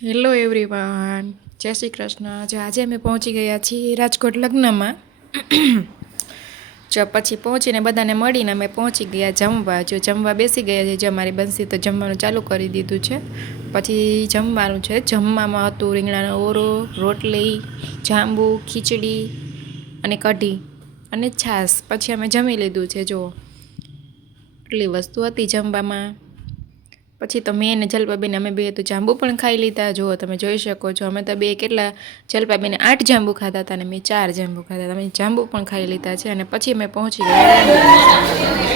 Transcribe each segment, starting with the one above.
Hello everyone, જય શ્રી કૃષ્ણ. જો આજે અમે પહોંચી ગયા છીએ રાજકોટ લગ્નમાં. જો પછી પહોંચીને બધાને મળીને અમે પહોંચી ગયા જમવા. જો જમવા બેસી ગયા છે. જો અમારી બંસી તો જમવાનું ચાલુ કરી દીધું છે. પછી જમવાનું છે. જમવામાં હતું રીંગણાનો ઓરો, રોટલી, જાંબુ, ખીચડી અને કઢી અને છાશ. પછી અમે જમી લીધું છે. જો એટલી વસ્તુ હતી જમવામાં. પછી તો મેં ને જલપાબેન અમે બે તો જાંબુ પણ ખાઈ લીધા. જુઓ તમે જોઈ શકો છો, અમે તો બે કેટલા, જલપાબેને 8 જાંબુ ખાધા હતા અને મેં 4 જાંબુ ખાધા હતા. અમે જાંબુ પણ ખાઈ લીધા છે અને પછી અમે પહોંચી ગયા.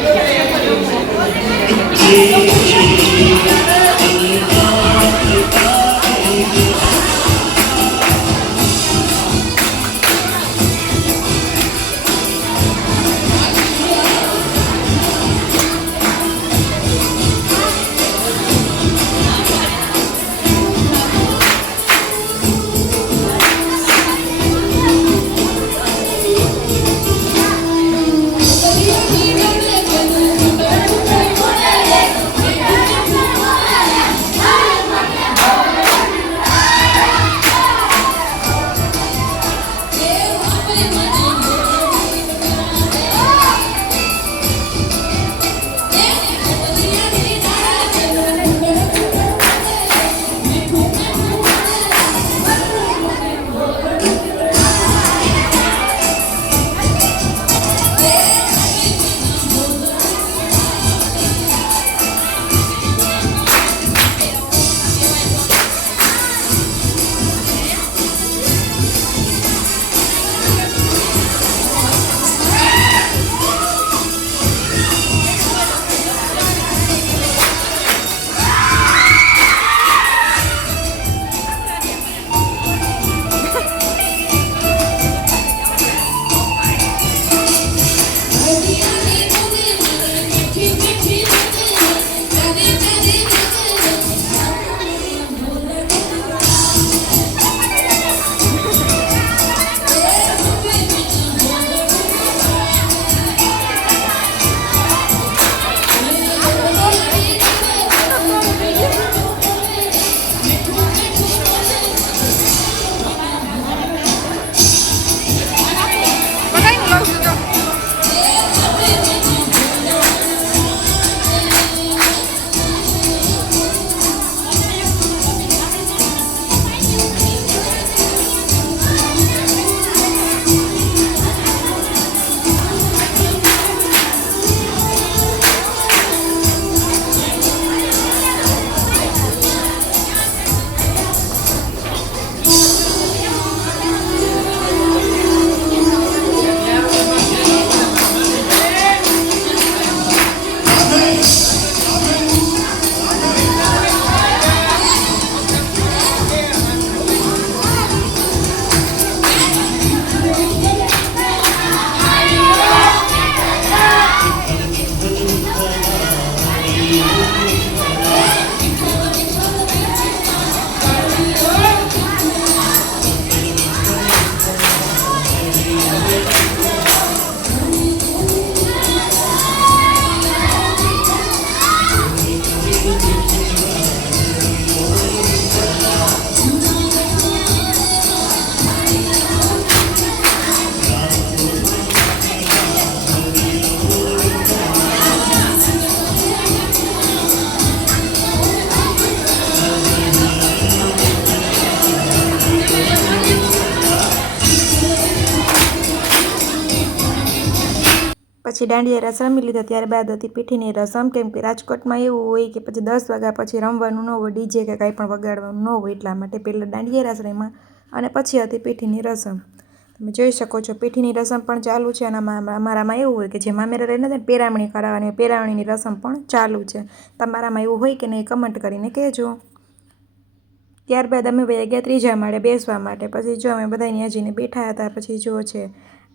પછી દાંડિયા રસ રમી લીધા. ત્યારબાદ હતી પીઠીની રસમ. કેમ કે રાજકોટમાં એવું હોય કે પછી 10 વાગ્યા પછી રમવાનું ન હોય, ડીજે કે કાંઈ પણ વગાડવાનું ન હોય. એટલા માટે પહેલાં દાંડિયા રસ રમ્યા અને પછી હતી પીઠીની રસમ. તમે જોઈ શકો છો પીઠીની રસમ પણ ચાલુ છે અને અમારામાં એવું હોય કે જે મામેરા રહીને ને પેરામણી કરાવવાની, પેરામણીની રસમ પણ ચાલુ છે. તમારામાં એવું હોય કે નહીં કમેન્ટ કરીને કહેજો. ત્યારબાદ અમે વયા ગયા 3જા માળે બેસવા માટે. પછી જો અમે બધા ત્યાં જઈને બેઠા હતા. પછી જો છે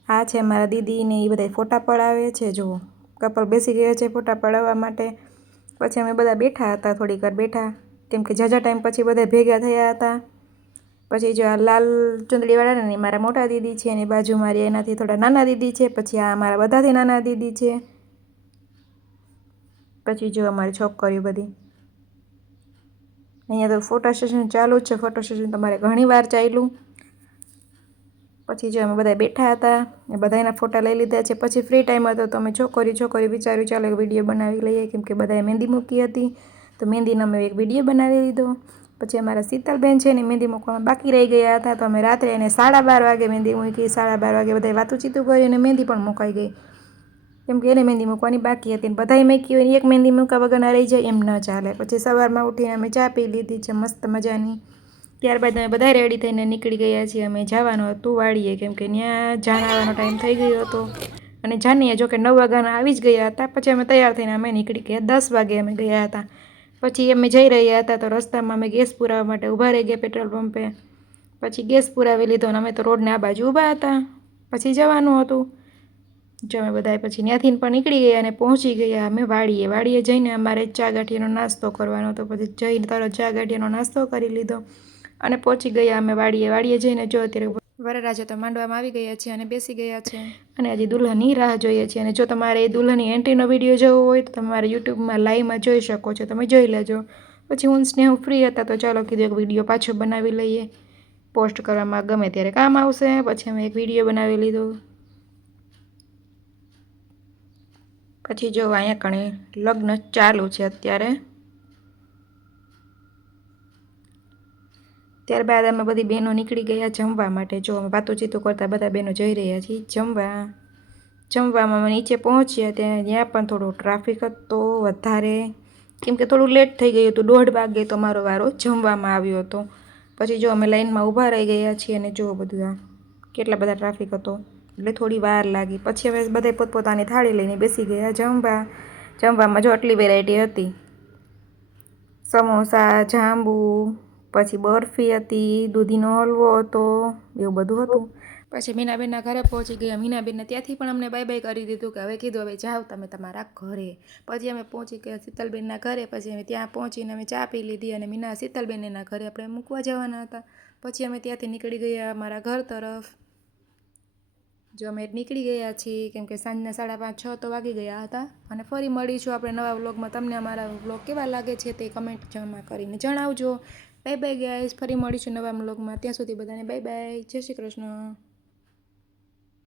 આ છે મારા દીદીને એ બધા ફોટા પડાવે છે. જુઓ કપલ બેસી ગયા છે ફોટા પડાવવા માટે. પછી અમે બધા બેઠા હતા, થોડીક વાર બેઠા, કેમ કે ઝાઝા ટાઈમ પછી બધા ભેગા થયા હતા. પછી જો આ લાલ ચુંદડીવાળા ને મારા મોટા દીદી છે અને બાજુ મારી એનાથી થોડા નાના દીદી છે. પછી આ મારા બધાથી નાના દીદી છે. પછી જો અમારી છોકરીઓ બધી અહીંયા તો ફોટો સેશન ચાલુ જ છે. ફોટો સેશન તમારે ઘણી વાર ચાલ્યું. પછી જો અમે બધા બેઠા હતા એ બધાના ફોટા લઈ લીધા છે. પછી ફ્રી ટાઈમ હતો તો અમે છોકરી વિચાર્યું ચાલો એક વિડીયો બનાવી લઈએ, કેમ કે બધાએ મહેંદી મૂકી હતી તો મહેંદીનો અમે એક વિડીયો બનાવી લીધો. પછી અમારા શીતલબેન છે ને મહેંદી મૂકવામાં બાકી રહી ગયા હતા તો અમે રાત્રે એને 12:30 વાગે મહેંદી મૂકી. 12:30 વાગે બધાએ વાતું કરી અને મહેંદી પણ મુકાઈ ગઈ, કેમ કે એને મહેંદી મૂકવાની બાકી હતી. બધાએ મૂકી હોય એક મહેંદી મૂકા વગર ના રહી જાય એમ ન ચાલે. પછી સવારમાં ઉઠીને અમે ચા પી લીધી છે મસ્ત મજાની. ત્યારબાદ અમે બધા રેડી થઈને નીકળી ગયા છીએ. અમે જવાનું હતું વાડીએ, કેમ કે ત્યાં જાણ આવવાનો ટાઈમ થઈ ગયો હતો અને જાનીએ જો કે 9 વાગ્યાના આવી જ ગયા હતા. પછી અમે તૈયાર થઈને અમે નીકળી ગયા. 10 વાગે અમે ગયા હતા. પછી અમે જઈ રહ્યા હતા તો રસ્તામાં અમે ગેસ પુરાવવા માટે ઊભા રહી ગયા પેટ્રોલ પંપે. પછી ગેસ પુરાવી લીધો અને અમે તો રોડને આ બાજુ ઊભા હતા. પછી જવાનું હતું. જો અમે બધા પછી ત્યાંથી પણ નીકળી ગયા અને પહોંચી ગયા અમે વાડીએ જઈને અમારે ચા ગાંઠિયાનો નાસ્તો કરવાનો હતો. પછી જઈને તરત ચા ગાંઠિયાનો નાસ્તો કરી લીધો અને પહોંચી ગયા અમે વાડીએ જઈને જો અત્યારે વરરાજા તો માંડવામાં આવી ગયા છે અને બેસી ગયા છે અને હજી દુલ્હનની રાહ જોઈએ છે. અને જો તમારે દુલ્હનની એન્ટ્રીનો વિડીયો જોવો હોય તો તમારે યુટ્યુબમાં લાઈવમાં જોઈ શકો છો, તમે જોઈ લેજો. પછી હું સ્નેહ ફ્રી હતા તો ચાલો કીધું એક વિડીયો પાછો બનાવી લઈએ, પોસ્ટ કરવામાં ગમે ત્યારે કામ આવશે. પછી અમે એક વિડીયો બનાવી લીધો. પછી જો અહીંયા કણે લગ્ન ચાલુ છે અત્યારે. ત્યારબાદ અમે બધી બહેનો નીકળી ગયા જમવા માટે. જો અમે વાતોચીતો કરતાં બધા બહેનો જઈ રહ્યા છીએ જમવા. જમવામાં અમે નીચે પહોંચ્યા ત્યાં પણ થોડો ટ્રાફિક હતો વધારે, કેમ કે થોડું લેટ થઈ ગયું હતું. 1:30 વાગે તો મારો વારો જમવામાં આવ્યો હતો. પછી જો અમે લાઈનમાં ઊભા રહી ગયા છીએ અને જો બધું આ કેટલા બધા ટ્રાફિક હતો એટલે થોડી વાર લાગી. પછી અમે બધા પોતપોતાની થાળી લઈને બેસી ગયા જમવા. જમવામાં જો આટલી વેરાયટી હતી, સમોસા, જાંબુ, પછી બરફી હતી, દૂધીનો હલવો હતો, એવું બધું હતું. પછી મીનાબેનના ઘરે પહોંચી ગયા. મીનાબેનને ત્યાંથી પણ અમને બાય બાય કરી દીધું કે હવે કીધું હવે જાઓ તમે તમારા ઘરે. પછી અમે પહોંચી ગયા શીતલબેનના ઘરે. પછી અમે ત્યાં પહોંચીને અમે ચા પી લીધી અને શીતલબેનના ઘરે આપણે મૂકવા જવાના હતા. પછી અમે ત્યાંથી નીકળી ગયા અમારા ઘર તરફ. જો અમે નીકળી ગયા છીએ, કેમ કે સાંજના 5:30 6 તો વાગી ગયા હતા. અને ફરી મળીશું આપણે નવા વ્લોગમાં. તમને અમારા વ્લોગ કેવા લાગે છે તે કમેન્ટ જમા કરીને જણાવજો. બાય બાય ગાઈઝ, ફરી મળીશું નવા વ્લોગમાં. ત્યાં સુધી બધાને બાય બાય, જય શ્રી કૃષ્ણ.